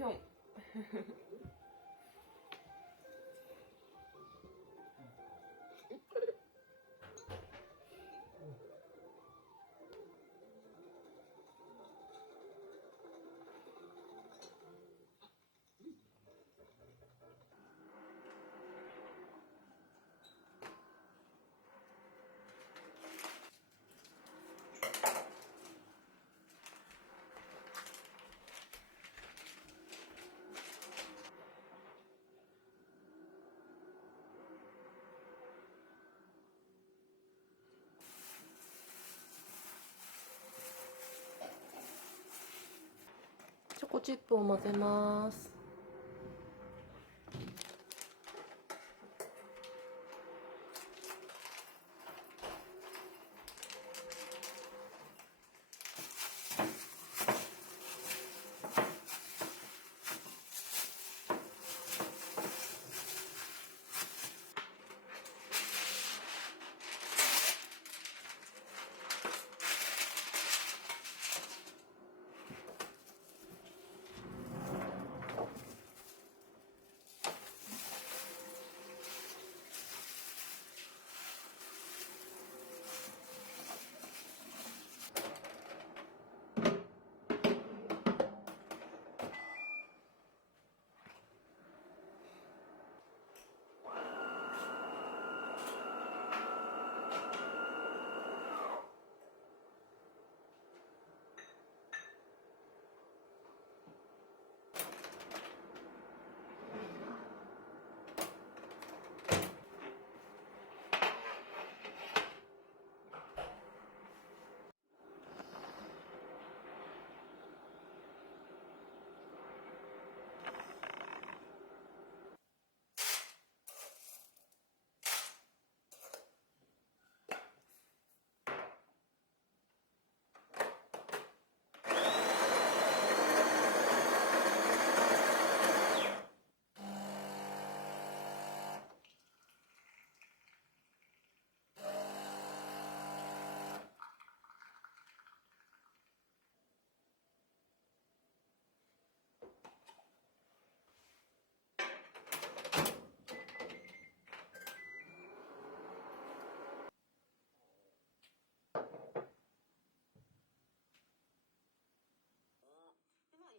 ぴょん。チョコチップを混ぜます。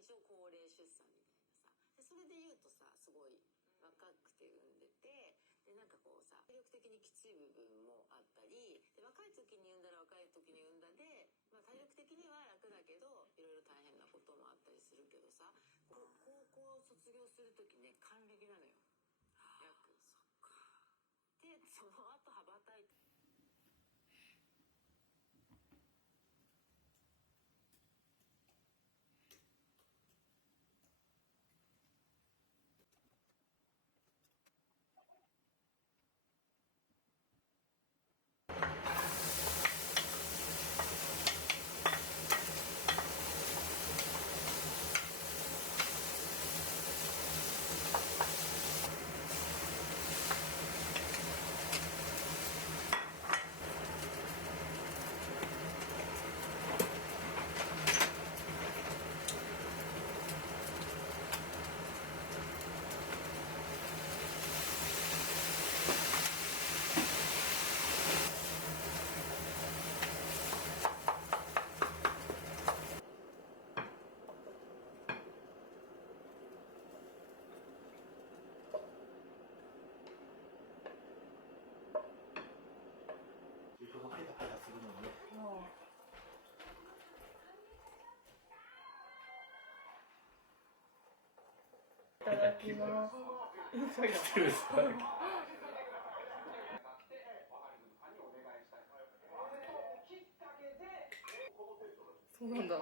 一応高齢出産みたいなさでそれで言うとさすごい若くて産んでてでなんかこうさ体力的にきつい部分もあったりで若い時に産んだら若い時に産んだで、まあ、体力的には楽だけどいろいろ大変なこともあったりするけどさ高校卒業する時ね還暦なのよ約。そっか。でその後羽ばたいていただきます。そうなんだ。あ、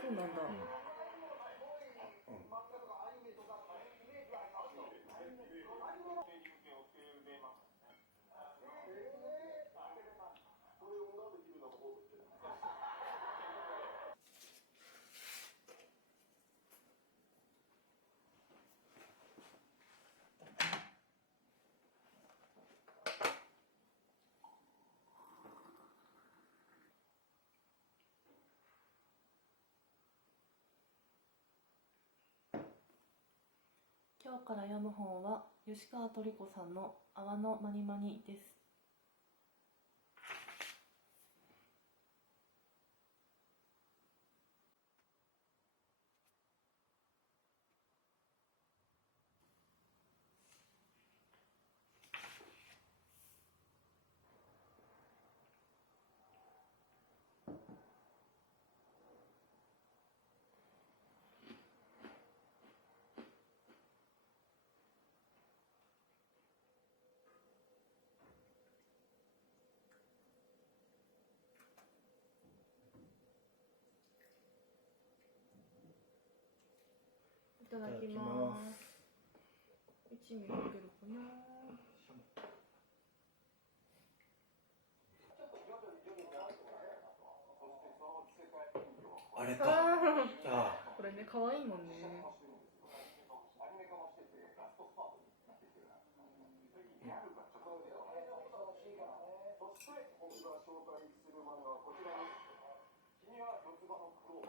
そうなんだ。今日から読む本は吉川トリコさんの泡のまにまにです。いただきます。一味かけるかな。あれか。あこれね、可愛いもんね。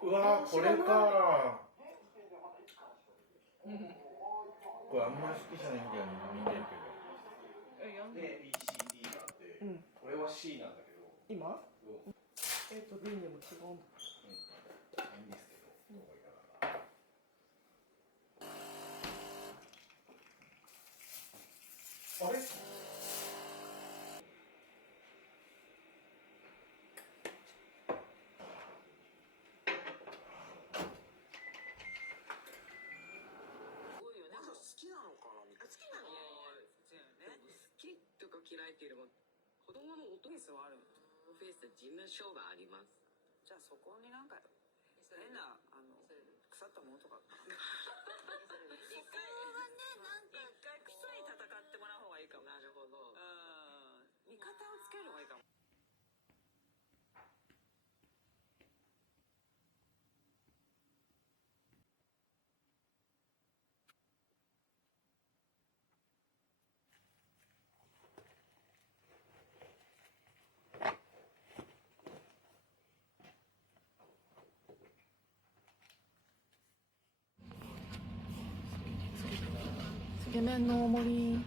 うわー、これか。これあんまり好きじゃないんだよね、見てるけど。読んで。で、BCD があって、これは C なんだけど。今うん、B にも違うんだ。いいんですけど、思いながら。あれ？嫌いっていうよりも子供の音フェイスはある。フェイスで事務所があります。じゃあそこになんか変な腐ったものとか一回クソに戦ってもらう方がいいかも。なるほど。味方をつける方がいいかも。つけ麺の大盛り。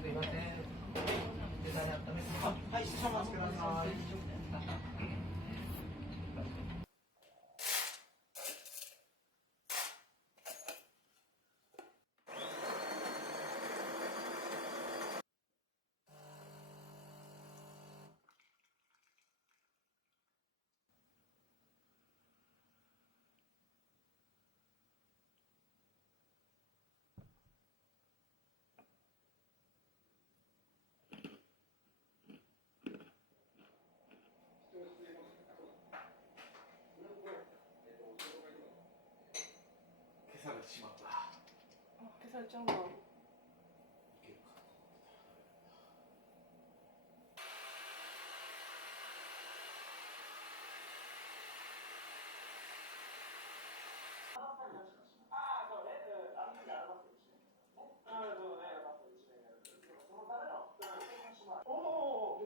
すいません。はい、少々お待ちください。消されてしまった。消されちゃうんだ。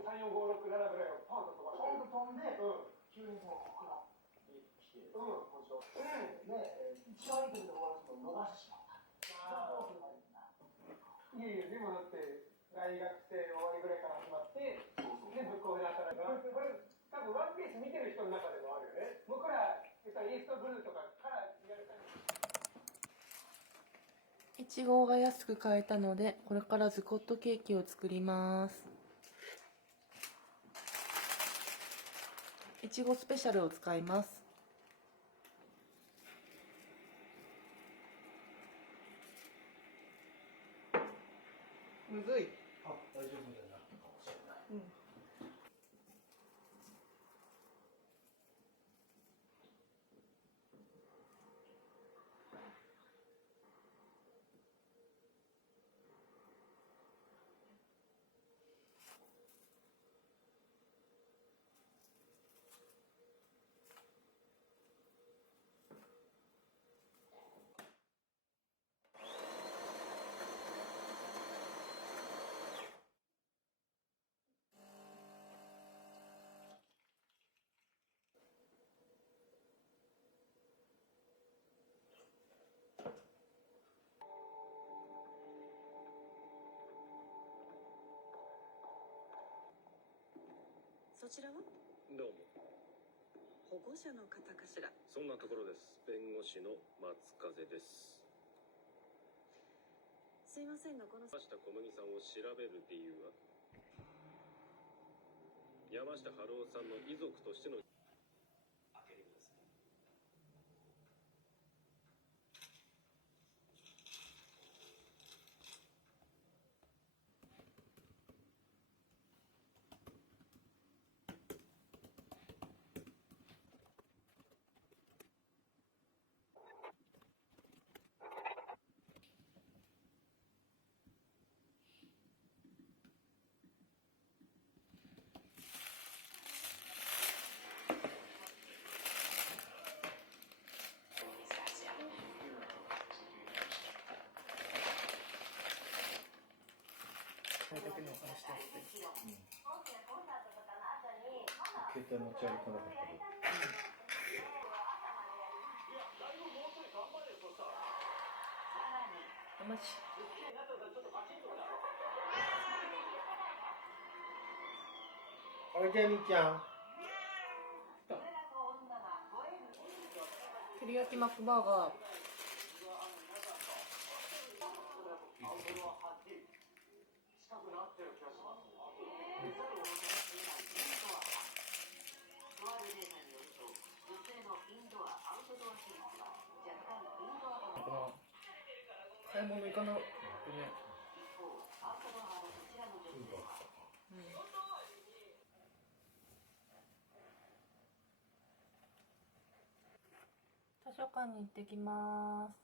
34567ぐらいをポンと飛んで、急にこうなってきて、もちろん。で、一番いい時で終わらすのを逃してしまった。どうすればいいんだ。いやいや、でもだって、大学生終わりぐらいから始まって、で、ぶっこで働いた。これ、多分ワンピース見てる人の中でもあるよね。僕ら、イーストブルーとかからやる感じ。いちごが安く買えたので、これからズコットケーキを作ります。いちごスペシャルを使います。むずい。あ、大丈夫になったかもしれない。そちらは？どうも。保護者の方かしら？そんなところです。弁護士の松風です。すいませんが、この山下小麦さんを調べる理由は？山下春夫さんの遺族としての開けてください。これだけのお話してあって。携帯持ち歩かなかったけど。マジ。あれじゃみちゃん。照り焼きマックバーガー。買い物行かなくてね。図書館に行ってきます。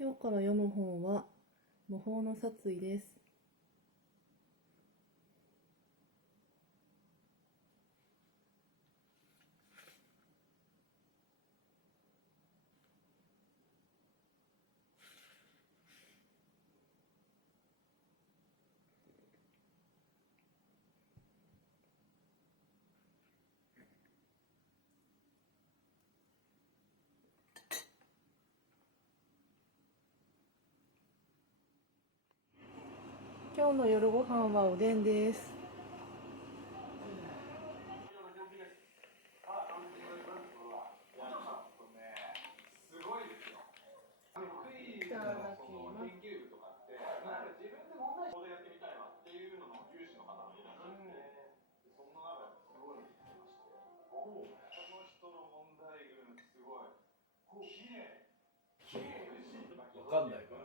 今日から読む本は模倣の殺意です。今日の夜ご飯はおでんです。わかんないから。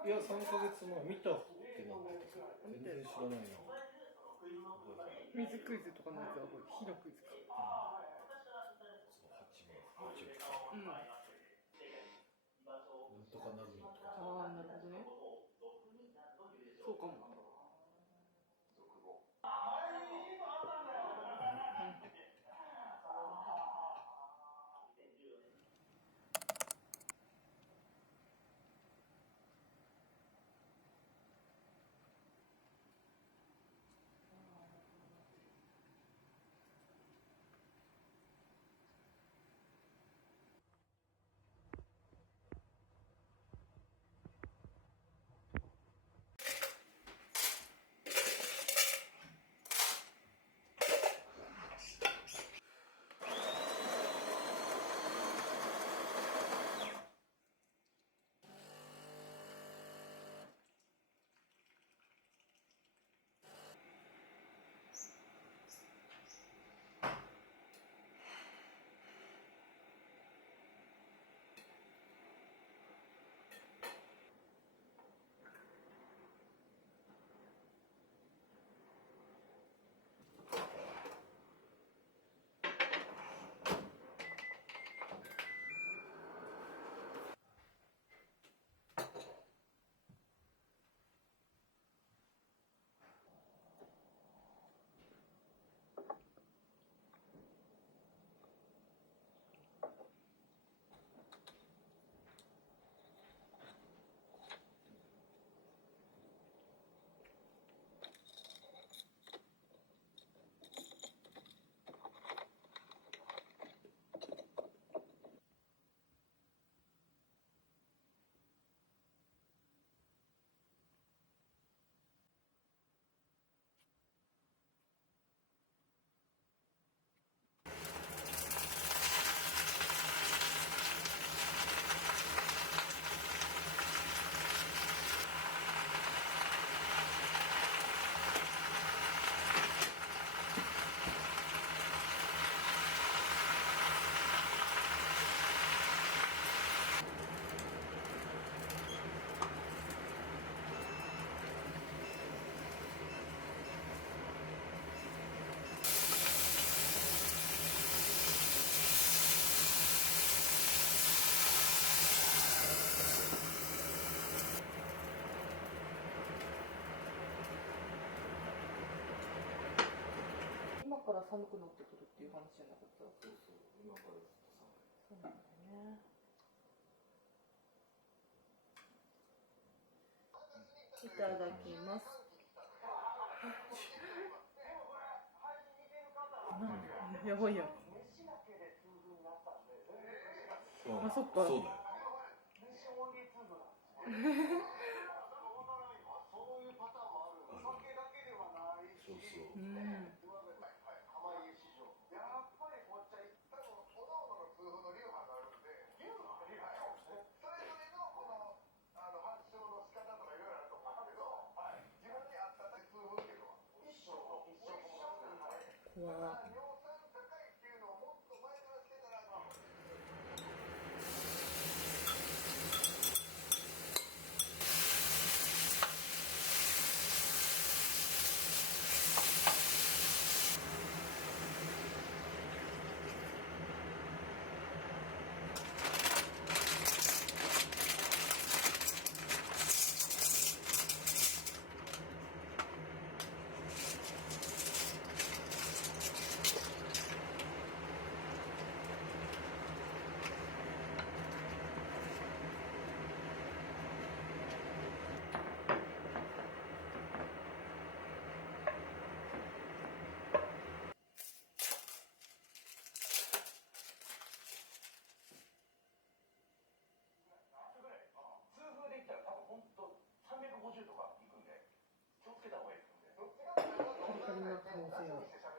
いや、3ヶ月前見たっけな。全然知らないな。水クイズとかのやつは火のクイズか。うん。なんとかなるのとか。ああ、なるほどね。そうかも。から寒くなってくるっていう話じゃなかった？そうそう、今からずっと寒い。そうなんだね。いただきます。やばいやん。あ、そっか。そうだよ。そうそう。うん。わあ。カリカリな可能性ある。